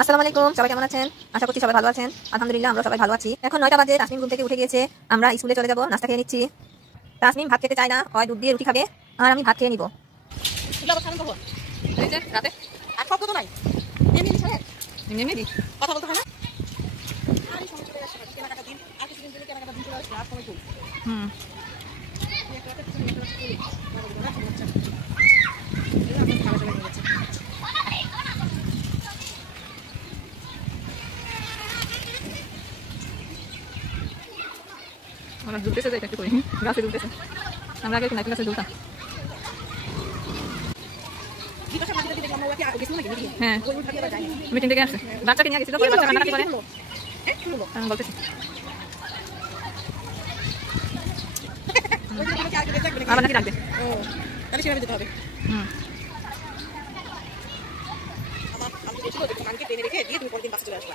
আসসালামু আলাইকুম, সবাই কেমন আছেন? আশা করছি সবাই ভালো আছেন। আলহামদুলিল্লাহ আমরা সবাই ভালো আছি। এখন 9টা বাজে, তাসমিম ঘুম থেকে উঠে গিয়েছে। আমরা স্কুলে চলে যাব, নাস্তা খেয়ে নিচ্ছি। তাসমিম ভাত খেতে চায় না, হয় দুধ দিয়ে রুটি খাবে আর আমি ভাত খেয়ে নিব। রাতে আর শব্দ তো নাই, এমনি কথা বলতে হয় না। ওরা দুলতেছে, যাই একটু করি, গাছে দুলতেছে। আমরা আগে নাইকেল গাছে দুলতাম। হ্যাঁ, মিটিং থেকে আসছে, বাচ্চাকে নিয়ে গেছিল, বাচ্চা কান্নাকাটি করে বলতেছি। আবার নাকি রাখবে, তাহলে সেভাবে যেতে হবে। আমাকে টেনে রেখে দিয়ে তুমি পরের দিন বাসে চলে আসবা।